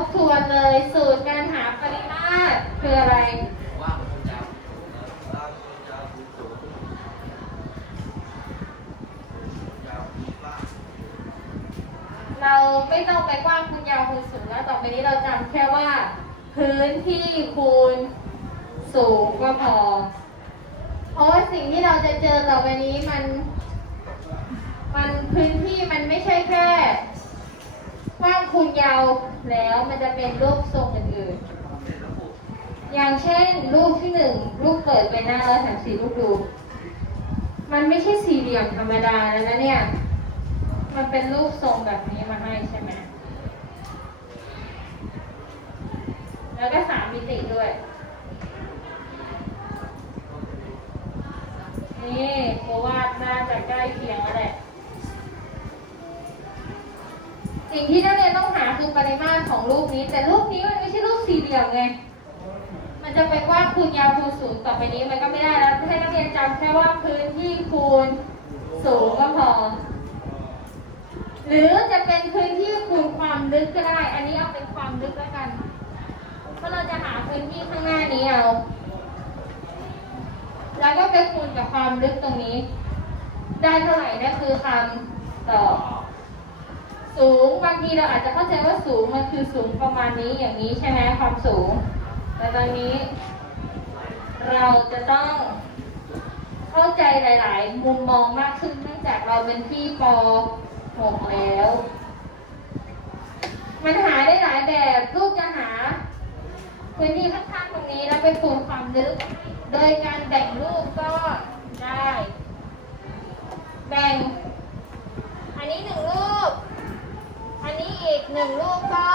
บทวนเลยสูตรการหาปริมาตรคืออะไร ว่างคุณยาวว่างคุณยาวคุณสูงยาวคุณล่าง เราไม่ต้องไปกว้างคูณยาวคูณสูงแล้วต่อไปนี้เราจำแค่ว่า พื้นที่คูณสูงก็พอ เพราะว่าสิ่งที่เราจะเจอต่อไปนี้มัน มันพื้นที่มันไม่ใช่แค่ งยาวแล้วมันจะเป็นรูปทรงอื่นๆ อย่างเช่น รูปที่หนึ่งรูปเปิดไปหน้าร้อยสามสี่รูปดู มันไม่ใช่สี่เหลี่ยมธรรมดาแล้วนะเนี่ย มันเป็นรูปทรงแบบนี้มาให้ใช่ไหมแล้วก็สามมิติด้วย นี่เพราะว่าน่าจะใกล้เคียงแล้วแหละ สิ่งที่นักเรียนต้องหาคือปริมาตรของรูปนี้ แต่รูปนี้มันไม่ใช่รูปสี่เหลี่ยมไง มันจะไปกว้างคูณยาวคูณสูงต่อไปนี้มันก็ไม่ได้แล้วให้นักเรียนจำแค่ว่าพื้นที่คูณสูงก็พอ หรือจะเป็นพื้นที่คูณความลึกก็ได้ อันนี้เอาเป็นความลึกแล้วกัน เพราะเราจะหาพื้นที่ข้างหน้านี้เอา แล้วก็ไปคูณกับความลึกตรงนี้ ได้เท่าไหร่นั่นคือคำตอบ สูงบางทีเราอาจจะเข้าใจว่าสูงมันคือสูงประมาณนี้อย่างนี้ใช่ไหมความสูง แต่ตอนนี้ เราจะต้องเข้าใจหลาย ๆ มุมมองมากขึ้นเนื่องจากเราเป็นที่ป .6 แล้ว มันหาได้หลายแบบลูกจะหาพื้นที่ข้างๆตรงนี้แล้วไปคูณความลึก โดยการแบ่งรูปก็ได้ แบ่ง อันนี้หนึ่งรูป อันนี้อีกหนึ่งรูปก็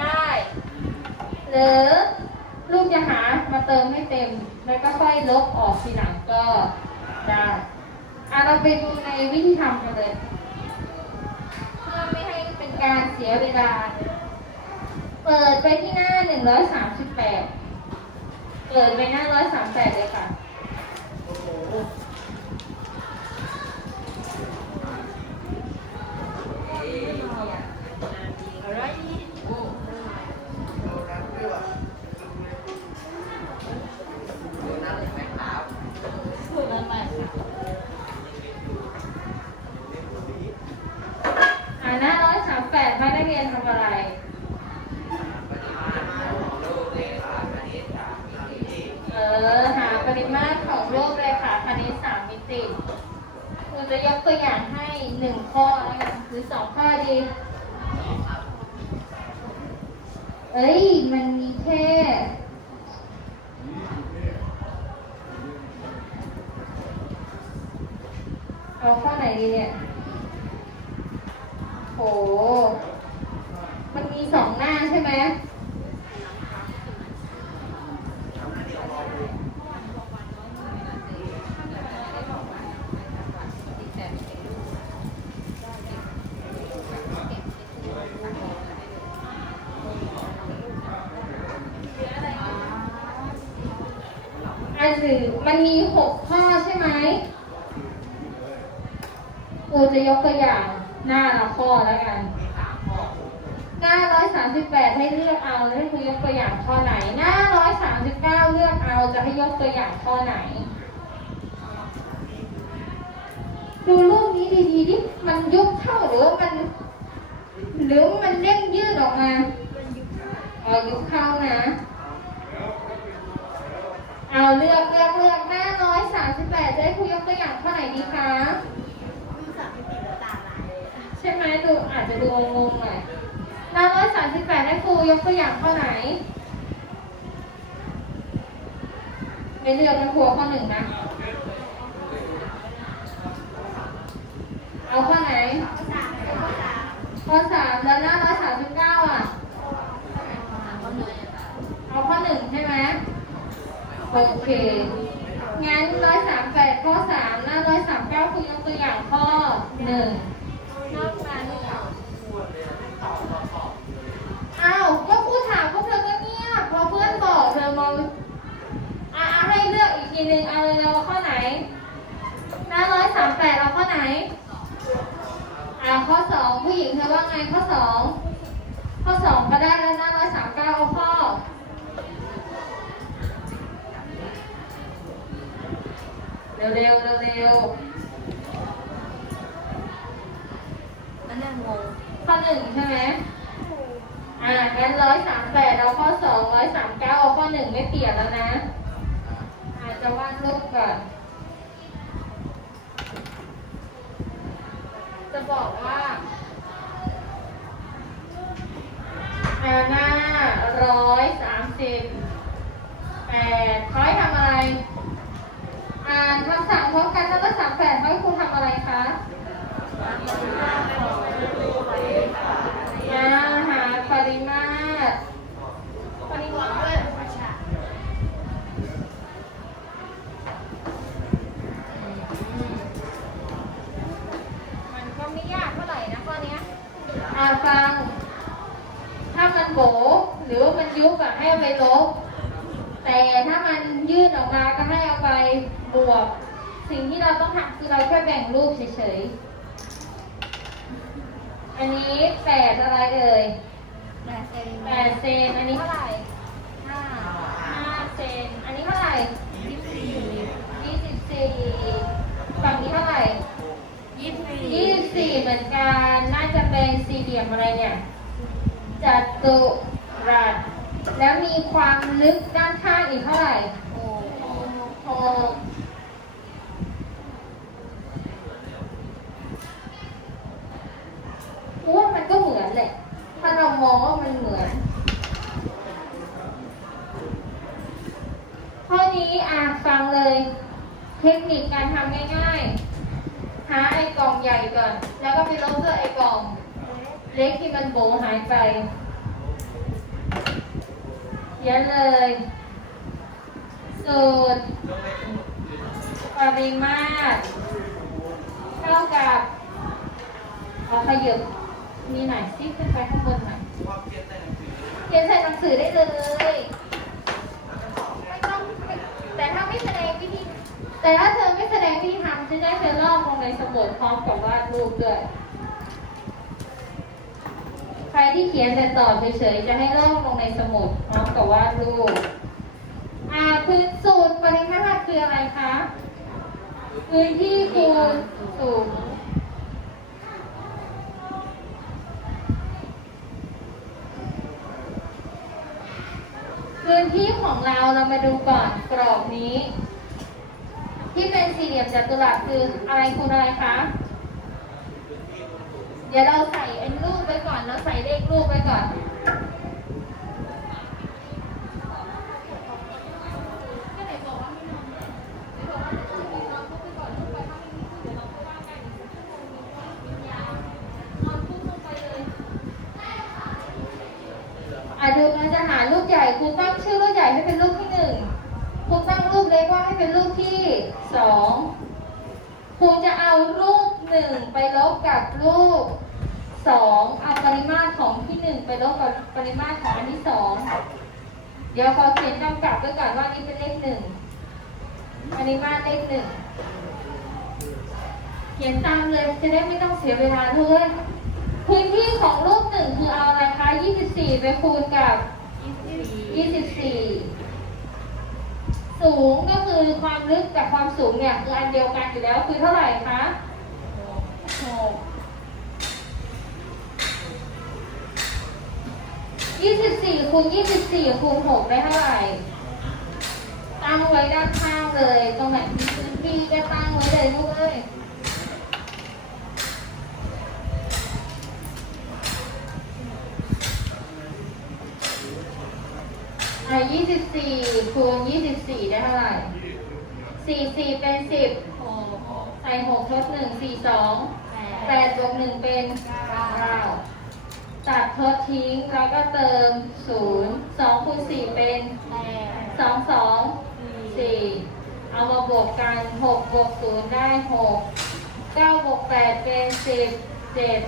ได้ หรือลูกจะหามาเติมให้เต็ม แล้วก็ค่อยลบออกทีหลังก็ได้อะเราไปดูในวิธีทำกันเลยเพื่อไม่ให้เป็นการเสียเวลา เปิดไปที่หน้า 138 เปิดไปหน้า 138 เลยค่ะ สองหน้าใช่ไหมอันหมันมีหกข้อใช่ไหมเออจะยกตัวอย่างหน้าละข้อแล้วกัน หน้าล 138 ให้เลือกเอาแล้วให้คุณยกตัวอย่างข้อไหน หน้า 139 เลือกเอาจะให้ยกตัวอย่างข้อไหน ดูรูปนี้ดีๆดิ ไหน ในเลืองมันครัวข้อหนึ่งนะคะ ร็วเร็วเร็วเร็วมันยังงงข้อหนึ่งใช่ไหมอ่างั้นร้อยสามแปดเอาข้อสองร้อยสามเก้าเอาข้อหนึ่งไม่เปลี่ยนแล้วนะอาจจะวาดรูปก่อนจะบอกว่าอ่าหน้าร้อยสามสิบแปดเขาให้ทำอะไร อ่านคำสั่งพร้อมกันแล้วก็สามแปดเขาให้ครูทำอะไรคะอาหาปริมาตรปริมาตรมันก็ไม่ยากเท่าไหร่นะข้อเนี้ยอาฟัง ถ้ามันโบหรือว่ามันยุบอะให้เอาไปลบ แต่ถ้ามันยืดออกมาก็ให้เอาไปบวก สิ่งที่เราต้องทำคือเราแค่แบ่งรูปเฉยๆ อันนี้แปดอะไรเอ่ยแปดเซนแปดเซนอันนี้เท่าไหร่ห้าห้าเซนอันนี้เท่าไหร่ยี่สิบสี่ยี่สิบสี่ฝั่งนี้เท่าไหร่ยี่สิบสี่ยี่สิบสี่เหมือนกัน น่าจะเป็นสี่เหลี่ยมอะไรเนี่ยจัตุรัส แล้วมีความลึกด้านข้างอีกเท่าไหร่โอ้หกว่ามันก็เหมือนแหละ ถ้าเรามองว่ามันเหมือน ข้อนี้อะฟังเลย เทคนิคการทำง่ายๆ หาไอ้กล่องใหญ่ก่อน แล้วก็ไปลบด้วยไอ้กล่อง เล็กที่มันโบหายไป เขียนเลยสูตรปริมาตรเท่ากับเอาขยับมีไหนซิขึ้นไปข้างบนหน่อยเขียนใส่หนังสือได้เลย ไม่ต้องแต่ถ้าไม่แสดงวิธี แต่ถ้าเธอไม่แสดงวิธีทำฉันจะให้เธอลอกลงในสมุดพร้อมกับวาดรูปด้วย ครที่เขียนแต่ตอบเฉยๆจะให้ลอกลงในสมุดพร้อมกับวาดรูปอ่าพื้นสูตรปริมาตรคืออะไรคะพื้นที่คูณสูงพื้นที่ของเราเรามาดูก่อนกรอบนี้ ที่เป็นสี่เหลี่ยมจัตุรัสคืออะไรคูณอะไรคะ ดี๋ยวเราใส่ไอ้รูปไว้ก่อน เราใส่เลขรูปไว้ก่อนอะดูมันจะหารูปใหญ่ครูตั้งชื่อรูปใหญ่ให้เป็นรูปที่หนึ่งครูตั้งรูปเล็กว่าให้เป็นรูปที่สองครูจะเอารูปหนึ่งไปลบกับรูป ปริมาตรของที่หนึ่งไปลบกับปริมาตรของอันที่สองเดี๋ยวขอเขียนกำกับไว้ก่อนว่านี่เป็นเลขหนึ่งปริมาตรเลขหนึ่งเขียนตามเลยจะได้ไม่ต้องเสียเวลาเลยพื้นที่ของรูปหนึ่งคือเอาอะไรคะ 24 ไปคูณกับยี่สิบสี่24 สูงก็คือความลึกกับความสูงเนี่ยคืออันเดียวกันอยู่แล้วคือเท่าไหร่คะ 6 24คูณ24คูณ6ได้เท่าไหร่ตั้งไว้ด้านข้างเลย ตรงไหนมีพื้นที่ก็ตั้งไว้เลยลูกเอ้ยอะยี่สิบสี่คูณยี่สิบสี่ได้เท่าไหร่สี่สี่เป็นสิบใส่หกทดหนึ่งสี่สองแปดบวกหนึ่งเป็นเก้า ตัดทดทิ้งแล้วก็เติมศูนย์สองคูณสี่เป็นสองสองสี่เอามาบวกกันหกบวกศูนย์ได้หกเก้าบวกแปดเป็นสิบเจ็ด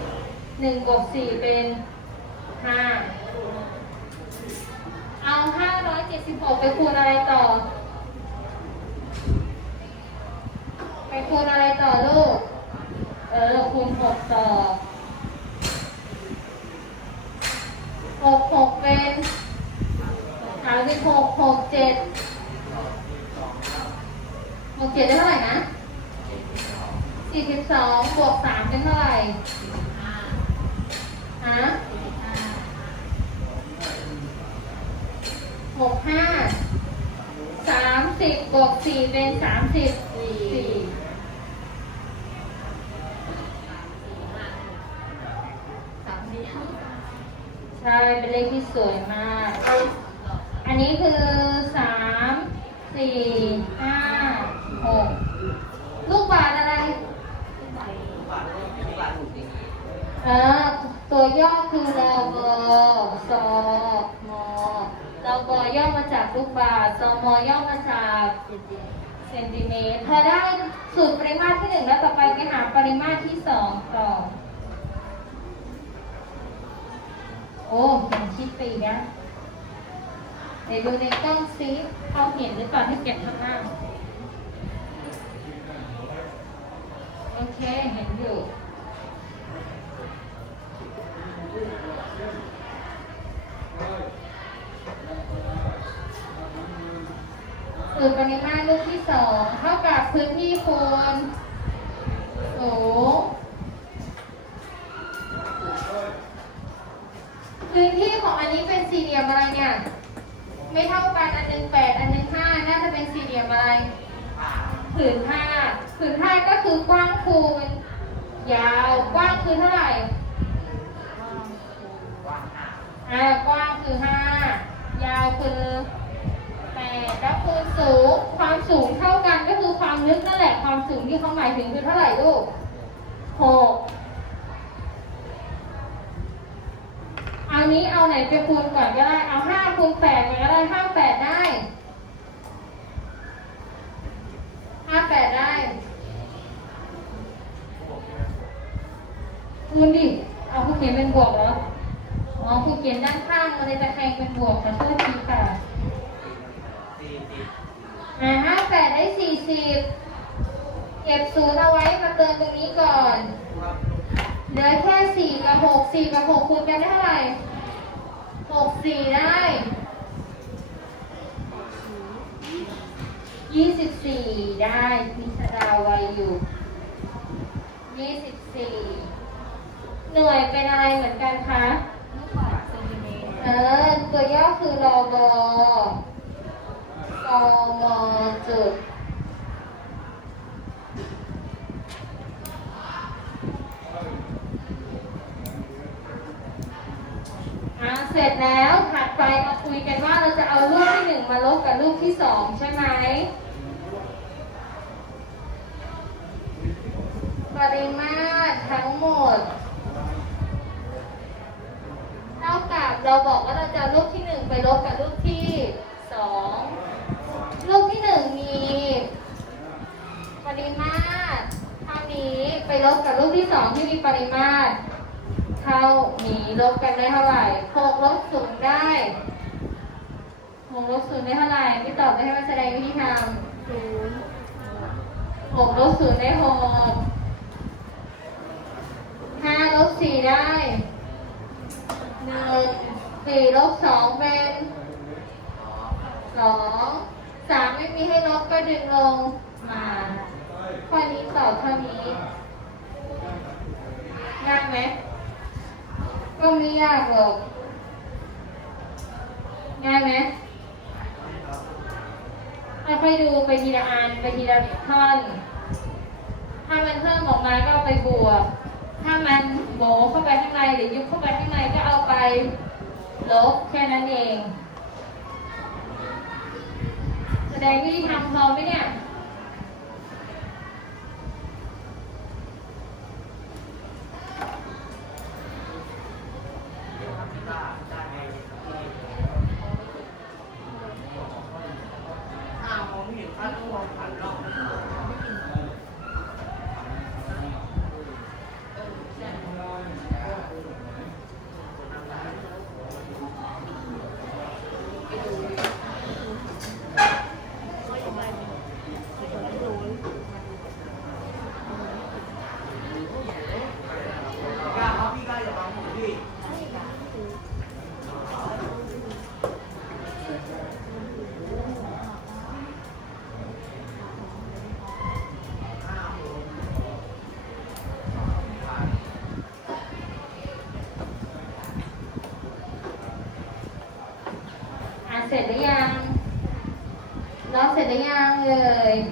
หนึ่งบวกสี่เป็นห้าเอาห้าร้อยเจ็ดสิบหกไปคูณอะไรต่อ ไปคูณอะไรต่อลูก เออคูณหกต่อ หกหกเป็นสามสิบหกหกเจ็ดหกเจ็ดได้เท่าไหร่นะสี่สิบสองบวกสามเป็นเท่าไหร่ฮะหกห้าสามสิบบวกสี่เป็นสามสิบสี่ ใช่ เป็นเลขที่สวยมาก อันนี้คือสามสี่ห้าหกลูกบาศก์อะไรอ่างนี้เออ ตัวย่อคือรอบสอมอรอบอย่อมาจากลูกบาศก์สมอย่อมาจากเซนติเมตรเธอได้สูตรปริมาตรที่หนึ่งแล้วต่อไปไปหาปริมาตรที่สองต่อ โอ้เห็นชิดปีกนะเดี๋ยวดูในกล้องซิเขาเห็นหรือเปล่าที่เก็บข้างล่างโอเค เห็นอยู่ สูตรปริมาตรลูกที่สองเท่ากับพื้นที่คูณสูง พื้นที่ของอันนี้เป็นสี่เหลี่ยมอะไรเนี่ย ไม่เท่ากันอันหนึ่งแปดอันหนึ่งห้าน่าจะเป็นสี่เหลี่ยมอะไรผืนผ้าผืนผ้าก็คือกว้างคูณยาวกว้างคือเท่าไหร่กว้างห้าอ่ากว้างคือห้ายาวคือแปดแล้วคูณสูงความสูงเท่ากันก็คือความลึกนั่นแหละความสูงที่เขาหมายถึงคือเท่าไหร่ลูกหกเอานี้เอาไหนไปคูณก่อนก็ได้ เอาห้าคูณแปดก่อนก็ได้ห้าแปดได้ห้าแปดได้ คูณดิ เอาคูณเขียนเป็นบวกเหรออ๋อคูณเขียนด้านข้างมันเลยจะแทงเป็นบวกขอโทษทีค่ะอ่าห้าแปดได้สี่สิบเก็บศูนย์เอาไว้มาเติมตรงนี้ก่อน เหลือแค่สี่กับหกสี่กับหกคูณกันได้เท่าไหร่หกสี่ได้ยี่สิบสี่ได้พิสดาไวอยู่ยี่สิบสี่หน่วยเป็นอะไรเหมือนกันคะลูกบาศก์เซนติเมตรเออตัวย่อคือรอบอมจุด เสร็จแล้วถัดไปมาคุยกันว่าเราจะเอารูปที่หนึ่งมาลบกับรูปที่สองใช่ไหมปริมาตรทั้งหมด เท่ากับเราบอกว่าเราจะรูปที่หนึ่งไปลบกับรูปที่สองรูปที่หนึ่งมีปริมาตรเท่านี้ไปลบกับรูปที่สองที่มีปริมาตร เท่าหนีลบกันได้เท่าไหร่หกลบศูนย์ได้หกลบศูนย์ได้เท่าไหร่พี่ตอบได้ให้มาแสดงวิธีทศูนย์หกลบศูนย์ได้หกห้าลบสี่ได้หนึ่งสี่ลบสองเป็นสองสามไม่มีให้ลบก็ดึงลงมาข้อนี้ตอบเท่านี้ยากไหม ก็ไม่ยากหรอกง่ายไหมค่อไปดูไปทีละอันไปทีละท่อน ถ้ามันเพิ่มออกมาก็าไปบวก ถ้ามันโบเข้าไปข้างในหรือยุบเข้าไปข้างในก็เอาไปลบแค่นั้นเอง แสดงวิธีทำพอไหมเนี่ย 怎样嘞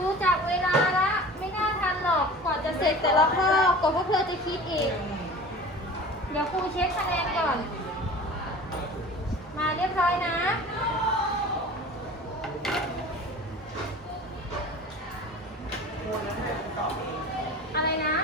ดูจากเวลาละไม่น่าทันหรอกก่อนจะเสร็จแต่ละข้อกว่าพวกเธอจะคิดอีก เดี๋ยวครูเช็คคะแนนก่อน มาเรียบร้อยนะ อะไรนะ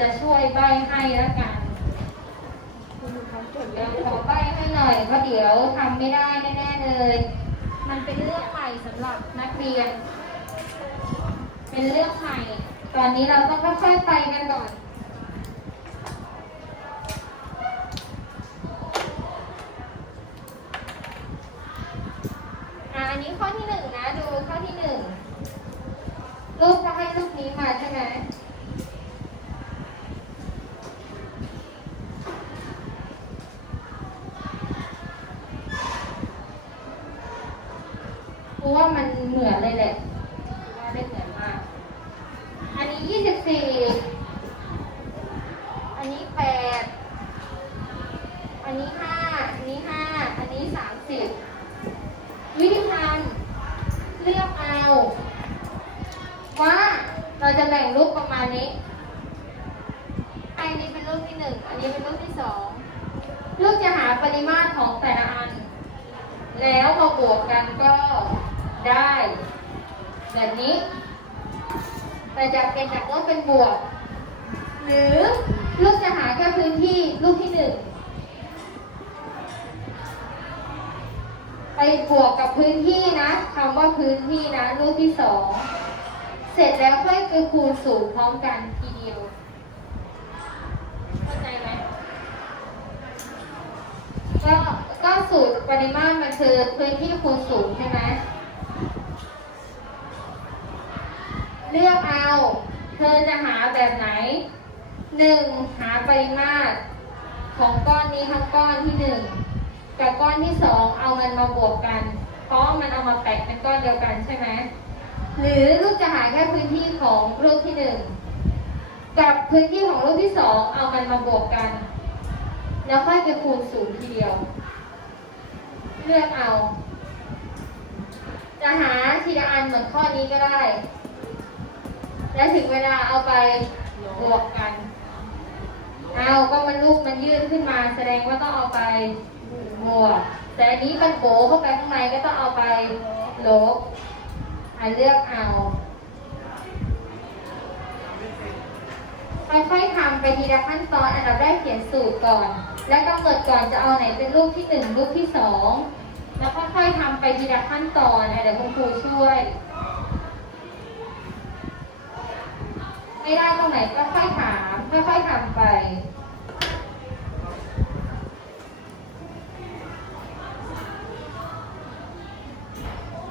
จะช่วยใบให้แล้วกันขอใบให้หน่อยเพราะเดี๋ยวทำไม่ได้แน่ๆเลย มันเป็นเรื่องใหม่สำหรับนักเรียน เป็นเรื่องใหม่ ตอนนี้เราต้องค่อยๆไปกันก่อน 30 วิธีการเลือกเอาว่าเราจะแบ่งรูปประมาณนี้ อันนี้เป็นรูปที่หนึ่ง อันนี้เป็นรูปที่สอง ลูกจะหาปริมาตรของแต่ละอัน แล้วพอบวกกันก็ได้ แบบนี้ แต่จะเป็นจากลบเป็นบวก หรือลูกจะหาแค่พื้นที่ลูกที่หนึ่ง บวกกับพื้นที่นะคำว่าพื้นที่นะลูกที่สองเสร็จแล้วค่อยไปคูณสูงพร้อมกันทีเดียว เข้าใจไหมก็ก็สูตรปริมาตรมันคือพื้นที่คูณสูงใช่ไหมเลือกเอาเธอจะหาแบบไหนหนึ่งหาปริมาตรของก้อนนี้ทั้งก้อนที่หนึ่ง กับก้อนที่สองเอามันมาบวกกันเพราะมันเอามาแปะเป็นก้อนเดียวกันใช่ไหมหรือลูกจะหาแค่พื้นที่ของลูกที่หนึ่งกับพื้นที่ของลูกที่สองเอามันมาบวกกัน แล้วค่อยไปคูณสูงทีเดียว เลือกเอา จะหาทีละอันเหมือนข้อนี้ก็ได้ แล้วถึงเวลาเอาไปบวกกัน เอาก็มันลูกมันยื่นขึ้นมาแสดงว่าต้องเอาไป บวแต่อันนี้มันโบเข้าไปข้างในก็ต้องเอาไปลบอันเลือกเอาค่อยๆทำไปทีละขั้นตอนอันดับแรกเขียนสูตรก่อน และกำหนดก่อนจะเอาไหนเป็นรูปที่หนึ่งรูปที่สองแล้วค่อยๆทำไปทีละขั้นตอนอะเดี๋ยวคุณครูช่วย ไม่ได้ตรงไหนก็ค่อยถามค่อยๆทำไป